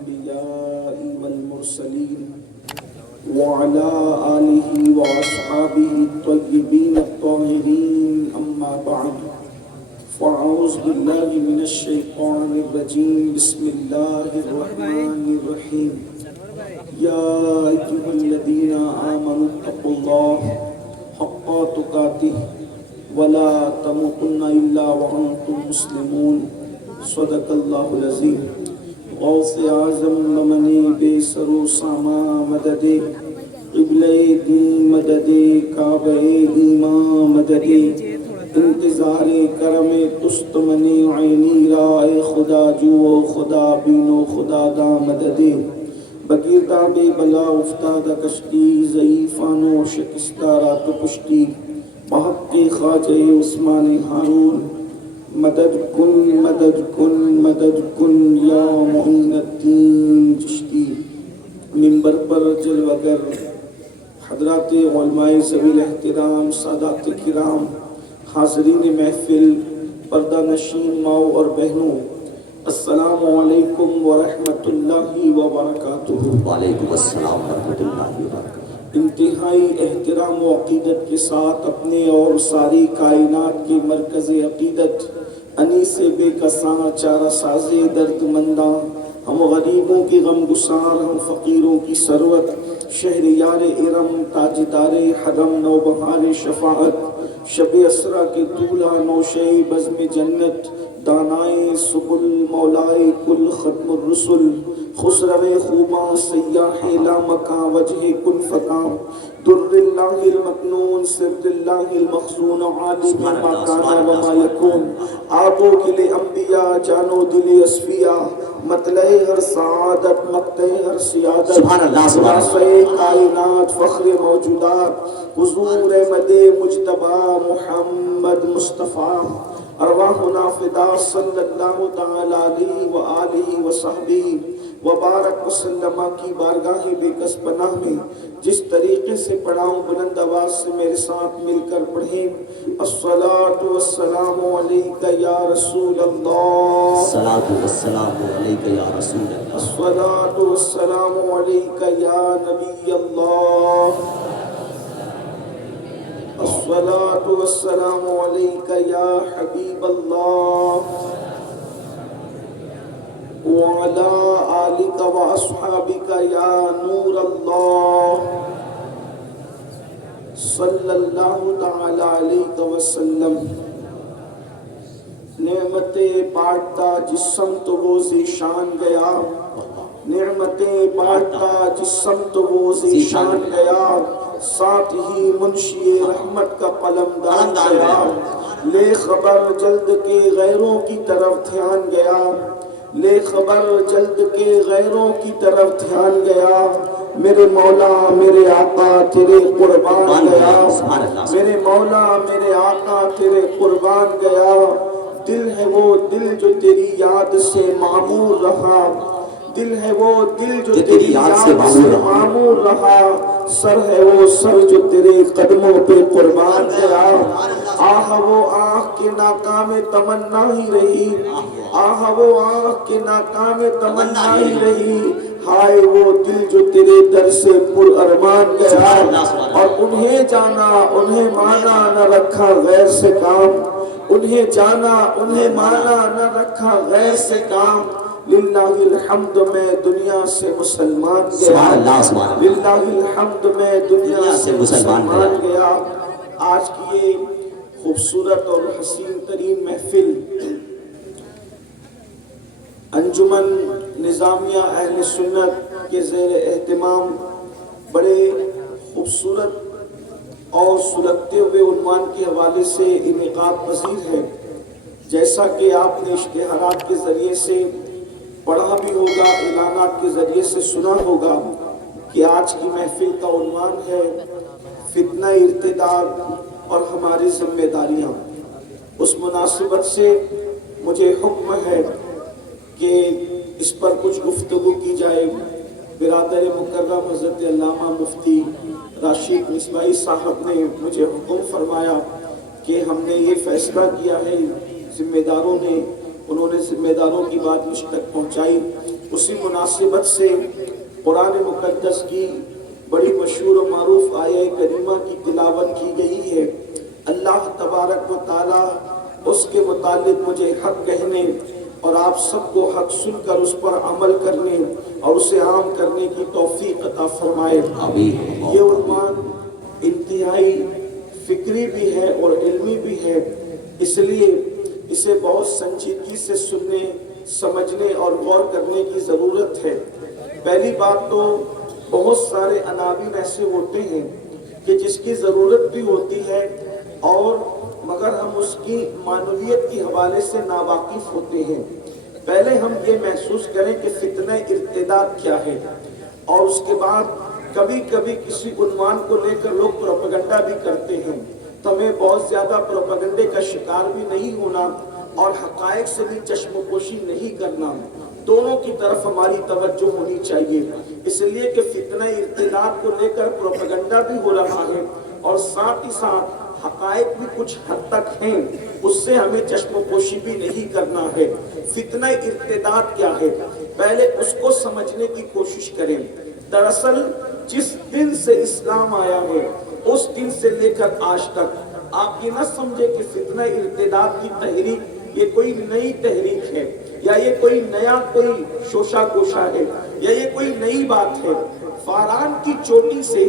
الأنبياء والمرسلين وعلى آله وأصحابه الطيبين الطاهرين أما بعد فأعوذ بالله من الشيطان الرجيم بسم الله الرحمن الرحيم يا أيها الذين آمنوا اتقوا الله حق تقاته ولا تموتن إلا وأنتم مسلمون صدق الله العظيم غوث اعظم لمنی بے سرو ساما مدد قبلہ دی مدد کعبہ ایمان مدد انتظار کرم تست منی عینی رائے خدا جو خدا بینو خدا دا مدد بگیردہ بے بلا افتادہ کشتی ضعیفانو شکستہ رات پشتی بحق خواجہ عثمان ہارون مدد کن مدد کن مدد کن یا معین الدین چشتی۔ منبر پر جلوگر حضرات علماء ذوی الاحترام، سادات کرام، حاضرین محفل، پردہ نشین ماؤں اور بہنوں، السلام علیکم ورحمۃ اللہ وبرکاتہ۔ وعلیکم السلام ورحمۃ اللہ وبرکاتہ۔ انتہائی احترام و عقیدت کے ساتھ اپنے اور ساری کائنات کے مرکز عقیدت انیس بے کساں چارہ ساز درد منداں، ہم غریبوں کی غم گسار، ہم فقیروں کی ثروت، شہریار ارم، تاجدار حرم، نوبہار شفاعت، شب اسرا کے دولہا، نوشہ بزم جنت، دانائے سبل، مولائے کل ختم الرسل، خسرو خوباں، سیاح لامکاں، وجہ کن فتاں، در اللہ المکنون، سر اللہ المخزون، عالم ما کان وما یکون، آب و گل انبیاء، جان و دل اصفیاء، مطلع ہر سعادت، مقطع ہر سیادت، سبحان اللہ سبحان اللہ، خلاصہ کائنات، فخر موجودات، حضور مد مجتبی محمد مصطفیٰ، ارواحنا فدا صلی اللہ تعالی علیہ وآلہ وصحبہ وبارک وسلم کی بارگاہ بے کس پناہ میں جس طریقے سے پڑھاؤں بلند آواز سے میرے ساتھ مل کر پڑھیں۔ الصلاۃ والسلام علیک یا رسول اللہ، الصلاۃ والسلام علیک یا رسول اللہ، الصلاۃ والسلام علیک یا نبی اللہ، الصلاۃ والسلام علیک یا حبیب اللہ، وعلى آلك وأصحابك يا نور الله صلی اللہ تعالی علیہ وسلم۔ نعمتیں بانٹتا جس سمت وہ ذیشان گیا، نعمتیں بانٹتا جس سمت وہ ذیشان گیا، ساتھ ہی منشی رحمت کا قلمدان گیا، لے خبر جلد کے غیروں کی طرف دھیان گیا، لے خبر جلد کے غیروں کی طرف دھیان گیا، میرے مولا میرے آقا تیرے قربان گیا، میرے مولا میرے آقا تیرے قربان گیا، دل ہے وہ دل جو تیری یاد سے معمور رہا، دل ہے وہ دل جو تیری یاد سے معمور رہا، سر ہے وہ سر جو تیرے قدموں پہ قربان گیا، آہ وہ آہ کے ناکام تمنا ہی رہی، آہ وہ آہ کے ناکام تمنا ہی رہی، ہائے وہ دل جو تیرے در سے پر ارمان گیا، اور انہیں جانا انہیں مانا نہ رکھا غیر سے کام، انہیں جانا انہیں مانا نہ رکھا غیر سے کام، للہ الحمد میں دنیا سے مسلمان گیا، للہ الحمد میں دنیا سے مسلمان گیا۔ آج کی یہ خوبصورت اور حسین ترین محفل انجمن نظامیہ اہل سنت کے زیر اہتمام بڑے خوبصورت اور سلگتے ہوئے عنوان کے حوالے سے انعقاد پذیر ہے۔ جیسا کہ آپ نے اشتہارات کے ذریعے سے پڑھا بھی ہوگا، اعلانات کے ذریعے سے سنا ہوگا کہ آج کی محفل کا عنوان ہے فتنہ ارتداد اور ہماری ذمہ داریاں۔ اس مناسبت سے مجھے حکم ہے کہ اس پر کچھ گفتگو کی جائے۔ برادر مکرم حضرت علامہ مفتی راشد مصباحی صاحب نے مجھے حکم فرمایا کہ ہم نے یہ فیصلہ کیا ہے، ذمہ داروں نے، انہوں نے ذمہ داروں کی بات مجھ تک پہنچائی اسی مناسبت سے قرآن مقدس کی بڑی مشہور و معروف آیہ کریمہ کی تلاوت کی گئی ہے۔ اللہ تبارک و تعالی اس کے متعلق مجھے حق کہنے اور آپ سب کو حق سن کر اس پر عمل کرنے اور اسے عام کرنے کی توفیق عطا فرمائے۔ یہ عنوان انتہائی فکری بھی ہے اور علمی بھی ہے، اس لیے اسے بہت سنجیدگی سے سننے، سمجھنے اور غور کرنے کی ضرورت ہے۔ پہلی بات تو بہت سارے عناوین ایسے ہوتے ہیں کہ جس کی ضرورت بھی ہوتی ہے اور مگر ہم اس کی معنویت کے حوالے سے ناواقف ہوتے ہیں۔ پہلے ہم یہ محسوس کریں کہ فتنہ ارتداد کیا ہے، اور اس کے بعد کبھی کبھی کسی عنوان کو لے کر لوگ پروپیگنڈا بھی کرتے ہیں، تو ہمیں بہت زیادہ پروپیگنڈے کا شکار بھی نہیں ہونا اور حقائق سے بھی چشم پوشی نہیں کرنا، دونوں کی طرف ہماری توجہ ہونی چاہیے۔ اس لیے کہ فتنہ ارتداد کو لے کر پروپیگنڈا بھی ہو رہا ہے اور ساتھ ہی ساتھ حقائق بھی کچھ حد تک ہیں، اس سے ہمیں چشم پوشی بھی نہیں کرنا ہے۔ فتنہ ارتداد کیا ہے، پہلے اس کو سمجھنے کی کوشش کریں۔ دراصل جس دن سے اسلام آیا ہے اس دن سے لے کر آج تک آپ یہ نہ سمجھے کہ فتنہ ارتداد کی تحریک یہ کوئی نئی تحریک ہے یا یہ کوئی نیا کوئی شوشہ گوشہ ہے یا یہ کوئی نئی بات ہے۔ فاران کی چوٹی سے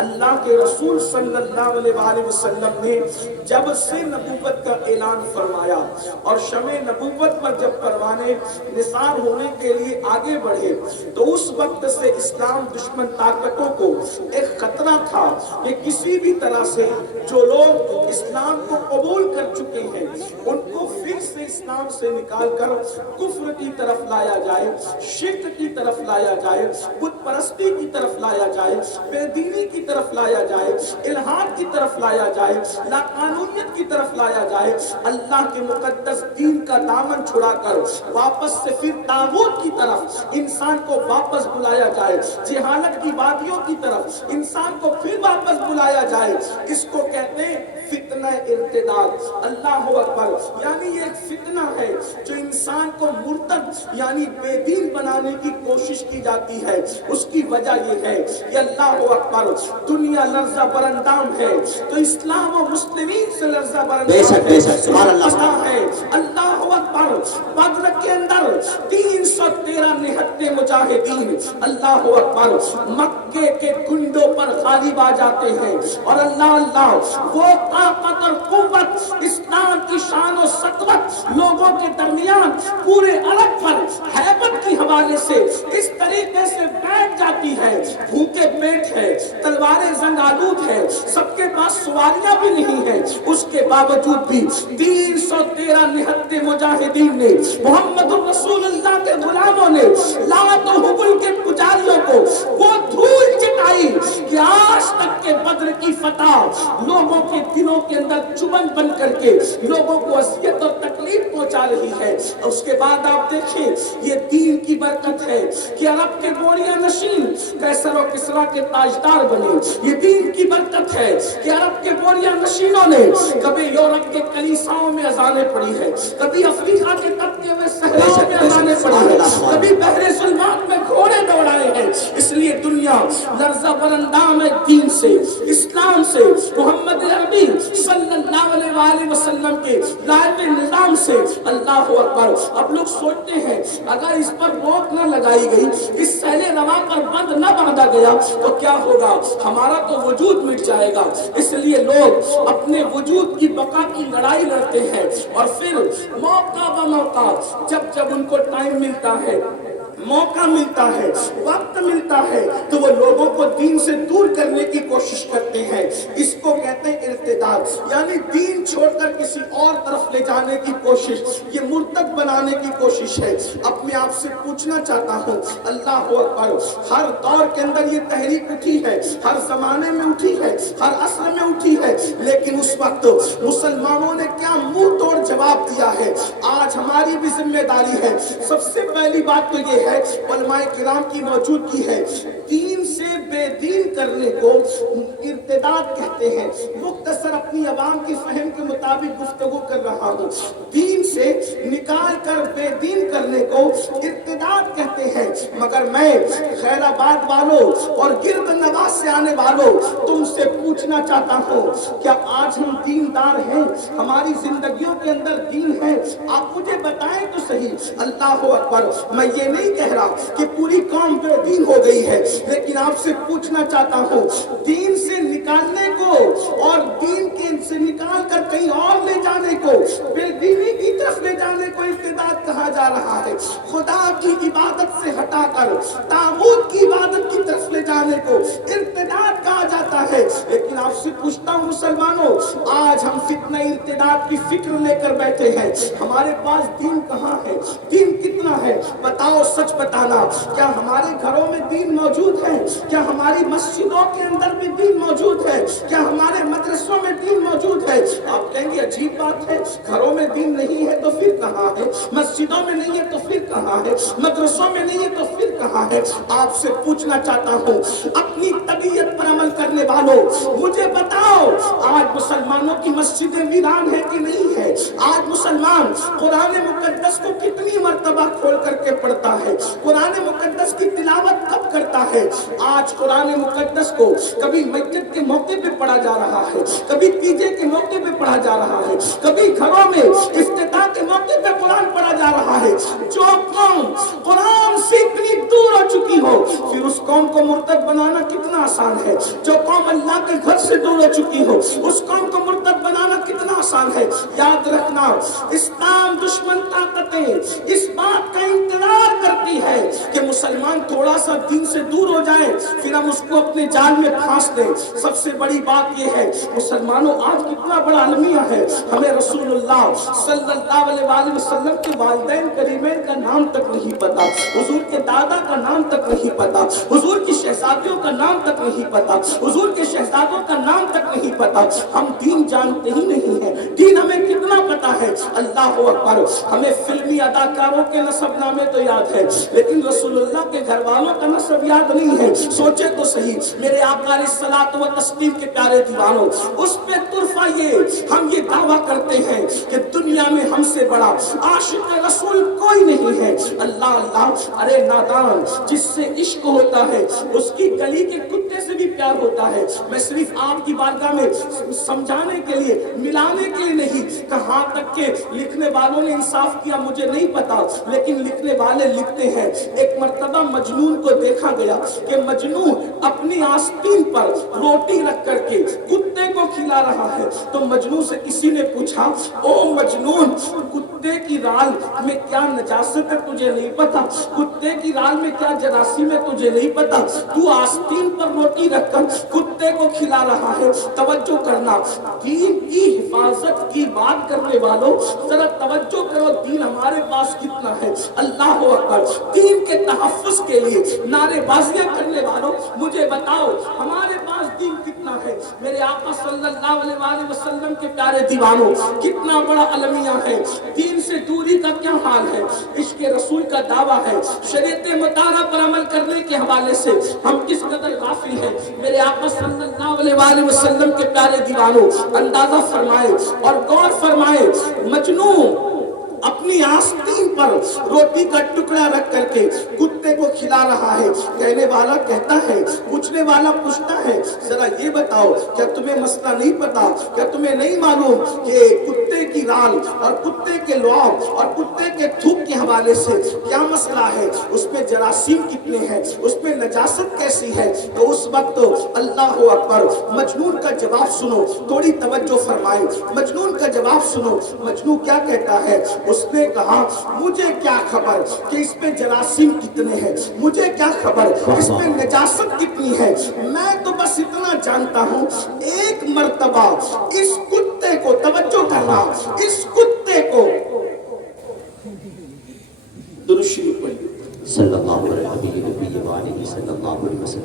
اللہ کے رسول صلی اللہ علیہ وآلہ وسلم نے جب سے نبوت کا اعلان فرمایا اور شمع نبوت پر جب پروانے نثار ہونے کے لیے آگے بڑھے تو اس وقت سے اسلام دشمن طاقتوں کو ایک خطرہ تھا کہ کسی بھی طرح سے جو لوگ اسلام کو قبول کر چکے ہیں ان کو پھر سے اسلام سے نکال کر کفر کی طرف لایا جائے، شرک کی طرف لایا جائے، بت پرستی کی طرف لایا جائے، بے دینی کی طرف لایا جائے، الہاد کی طرف لایا جائے، لاقانونیت کی طرف لایا جائے، اللہ کے مقدس دین کا دامن چھڑا کر واپس سے پھر طاغوت کی طرف انسان کو واپس بلایا جائے، جہالت کی وادیوں کی طرف انسان کو پھر واپس بلایا جائے، اس کو کہتے ہیں فتنہ ارتداد۔ اللہ اکبر، یعنی یہ ایک فتنہ ہے جو انسان کو مرتد یعنی بے دین بنانے کی کوشش کی جاتی ہے۔ اس کی وجہ یہ ہے کہ اللہ اکبر، دنیا لرزہ برندام ہے تو اسلام و مسلمین سے لرزہ برندام ہے۔ سبحان اللہ ہے اللہ اکبر، بدر کے اندر 313 نہتے مجاہدین اللہ اکبر مکے کے کنڈوں پر غالب آ جاتے ہیں، اور اللہ وہ طاقت اور قوت، اسلام کی شان و سطوت لوگوں کے درمیان پورے عرب پر ہیبت کی حوالے سے اس طریقے سے بیٹھ جاتی ہے، بھوکے پیٹ ہے، تلواریں زنگ آلود ہے، سب کے پاس سواریاں بھی نہیں ہیں، اس کے باوجود بھی 313 نہتے مجاہدین نے، محمد رسول اللہ کے غلاموں نے، لات و حبل کے پجاریوں کو وہ دھول چٹائی کہ آج تک کے بدر کی فتح لوگوں کے دلوں کے اندر چبن بن کر کے لوگوں کو اذیت اور تکلیف پہنچا رہی ہے۔ اس کے بعد آپ دیکھیں یہ دین کی برکت ہے کہ عرب کے گوریاں نشین قیصر و کسریٰ کے تاجدار بنے، یہ دین کی برکت ہے کہ عرب کے گوریاں نشینوں نے کبھی یورپ کے کلیساؤں میں اذانیں پڑھی ہے، کبھی افریقہ کے تپتے ہوئے صحراؤں میں اذانیں پڑھی ہے، کبھی بحر ظلمات میں گھوڑے دوڑائے ہیں۔ اس لیے دنیا لرزہ برندام ہے دین سے، اسلام سے، محمد عربی صلی اللہ علیہ وآلہ وسلم کے لائے نظام سے۔ اللہ اکبر، اب لوگ سوچتے ہیں اگر اس پر روک نہ لگائی گئی، اس سہل رواں پر بند نہ باندھا گیا تو کیا ہوگا، ہمارا تو وجود مٹ جائے گا۔ اس لیے لوگ اپنے وجود کی بقا کی لڑائی لڑتے ہیں، اور پھر موقع بموقع جب ان کو ٹائم ملتا ہے، موقع ملتا ہے، وقت ملتا ہے، تو وہ لوگوں کو دین سے دور کرنے کی کوشش کرتے ہیں۔ اس کو کہتے ہیں ارتداد، یعنی دین چھوڑ کر کسی اور طرف لے جانے کی کوشش، یہ مرتد بنانے کی کوشش ہے۔ اب میں آپ سے پوچھنا چاہتا ہوں، اللہ اکبر، ہر دور کے اندر یہ تحریک اٹھی ہے، ہر زمانے میں اٹھی ہے، ہر عصر میں اٹھی ہے، لیکن اس وقت مسلمانوں نے کیا منہ توڑ جواب دیا ہے۔ آج ہماری بھی ذمہ داری ہے۔ سب سے پہلی بات تو یہ ہے، علماء کرام کی موجودگی ہے، دین سے بے دین کرنے کو ارتداد کہتے ہیں۔ مختصر اپنی عوام کی فہم کے مطابق گفتگو کر رہا ہوں۔ دین سے نکال کر بے دین کرنے کو ارتداد کہتے ہیں، مگر میں خیر آباد والوں اور گرد نواز سے آنے والوں تم سے پوچھنا چاہتا ہوں، کیا آج ہم دیندار ہیں؟ ہماری زندگیوں کے اندر دین ہے؟ آپ مجھے بتائیں تو صحیح۔ اللہ اکبر، میں یہ نہیں کہہ رہا کہ پوری قوم بے دین ہو گئی ہے، لیکن آپ سے پوچھنا چاہتا ہوں، دین سے نکالنے کو اور دین کے سے نکال کر کہیں اور لے جانے کو، بے دینی کی طرف لے جانے کو ارتداد کہا جا رہا ہے۔ خدا کی عبادت سے ہٹا کر طاغوت کی عبادت کی طرف لے جانے کو ارتداد کہا جاتا ہے۔ لیکن آپ سے پوچھتا ہوں مسلمانوں، آج ہم فتنہ ارتداد کی فکر لے کر بیٹھے ہیں، ہمارے پاس دین کہاں ہے؟ دین کتنا ہے؟ بتاؤ، سچ بتانا، کیا ہمارے گھروں میں دین موجود ہے؟ کیا ہماری مسجدوں کے اندر بھی دین موجود ہے؟ کیا ہمارے مدرسوں میں دین موجود ہے؟ آپ کہیں گے عجیب بات ہے، گھروں میں دین نہیں ہے تو پھر کہاں ہے؟ مسجدوں میں نہیں ہے تو پھر کہاں ہے؟ مدرسوں میں نہیں ہے تو پھر کہاں ہے؟ آپ سے پوچھنا چاہتا ہوں، اپنی طبیعت پر عمل کرنے والوں، مجھے بتاؤ، آج مسلمانوں کی مسجدیں ویران ہے کہ نہیں ہے؟ آج مسلمان قرآن مقدس کو کتنی مرتبہ کھول کر کے پڑھتا ہے؟ قرآن مقدس کی تلاوت کب کرتا ہے؟ آج قرآن مقدس کو کبھی مسجد کے موقع پہ پڑھا جا رہا ہے، کبھی تیجے کے موقع پہ پڑھا جا رہا ہے، کبھی گھروں میں افتتاح کے موقع پہ قرآن پڑھا جا رہا ہے۔ جو قوم قرآن سے اتنی دور ہو چکی ہو، پھر اس قوم کو مرتد بنانا کتنا آسان ہے۔ جو قوم اللہ کے گھر سے دور ہو چکی ہو، اس قوم کو مرتد بنانا کتنا آسان ہے۔ یاد رکھنا، اسلام دشمن طاقتیں اس بات کا انتظار کرتی ہے کہ مسلمان تھوڑا سا دین سے دور ہو جائے، پھر ہم اس کو اپنے جال میں پھانس دیں۔ سب سے بڑی بات یہ ہے، مسلمانوں آج کتنا بڑا المیہ ہے، ہمیں رسول اللہ صلی اللہ علیہ وسلم کے والدین کریمین کا نام تک نہیں پتا، حضور کے دادا کا نام تک نہیں پتا، حضور کی شہزادیوں کا نام تک نہیں پتا، حضور کے شہزادوں کا نام تک نہیں پتا۔ ہم دین جانتے ہی نہیں ہیں، دین ہمیں کتنا پتا ہے۔ اللہ اکبر، ہمیں فلمی اداکاروں کے نسب نامے تو یاد ہے، لیکن رسول اللہ کے گھر والوں کا نسب یاد نہیں ہے۔ سوچے تو صحیح، میرے آقا علیہ الصلوۃ والتسلیم کے پیارے دیوانوں، اس پہ طرفہ یہ ہم یہ دعویٰ کرتے ہیں کہ دنیا میں ہم سے بڑا عاشق رسول کوئی نہیں ہے۔ اللہ اللہ، ارے نادان، جس سے عشق ہوتا ہے اس کی گلی کے کتے سے بھی پیار ہوتا ہے۔ میں صرف آپ کی بارگاہ میں سمجھانے کے لیے، ملانے کے لیے نہیں، کہاں تک کہ لکھنے والوں نے انصاف کیا مجھے نہیں پتا، لیکن لکھنے والے لکھتے ہیں ایک مرتبہ مجنون کو دیکھا گیا کہ مجنون اپنی آستین پر روٹی رکھ کر کے کتے کو کھلا رہا ہے۔ تو مجنون سے کسی نے پوچھا، او مجنون، کتے کی رال میں کیا نجاست ہے تجھے نہیں پتا؟ کتے کی رال میں کیا جراثیم ہے تجھے نہیں پتا؟ تو آستین پر روٹی رکھ کر کتے کو کھلا رہا ہے۔ توجہ کرنا، دین کی حفاظت کی بات کرنے والوں ذرا توجہ کرو، دین ہمارے پاس کتنا ہے۔ اللہ اکبر، دین کے تحفظ کے لیے نعرے بازیاں کرنے والوں مجھے بتاؤ ہمارے پاس دین کتنا ہے۔ میرے آقا صلی اللہ علیہ وسلم کے پیارے دیوانوں، کتنا بڑا المیہ ہے۔ دین سے دوری کا کیا حال ہے؟ عشق رسول کا دعویٰ ہے، شریعت مطالعہ پر عمل کرنے کے حوالے سے ہم کس قدر غافل ہیں۔ میرے آقا صلی اللہ علیہ وسلم کے پیارے دیوانوں، اندازہ فرمائے اور غور فرمائے، مجنون اپنی آستین پر روٹی کا ٹکڑا رکھ کر کے کتے کو کھلا رہا ہے۔ کہنے والا کہتا ہے، پوچھنے والا پوچھتا ہے، ذرا یہ بتاؤ کیا تمہیں مسئلہ نہیں پتا؟ کیا تمہیں نہیں معلوم کہ کتے کی رال اور کتے کے لعاب اور کتے کے تھوک کے حوالے سے کیا مسئلہ ہے؟ اس میں جراثیم کتنے ہیں، اس میں نجاست کیسی ہے؟ تو اس وقت اللہ اکبر، مجنون کا جواب سنو، تھوڑی توجہ فرمائے، مجنون کا جواب سنو۔ مجنون کیا کہتا ہے؟ اس نے کہا، مجھے کیا خبر کہ اس میں جراثیم کتنے ہیں، مجھے کیا خبر اس میں نجاست کتنی ہے، میں تو بس اتنا جانتا ہوں ایک مرتبہ اس کتے کو، توجہ کرنا، اس کتے کو درود شریف پڑھیے صلی اللہ علیہ وسلم۔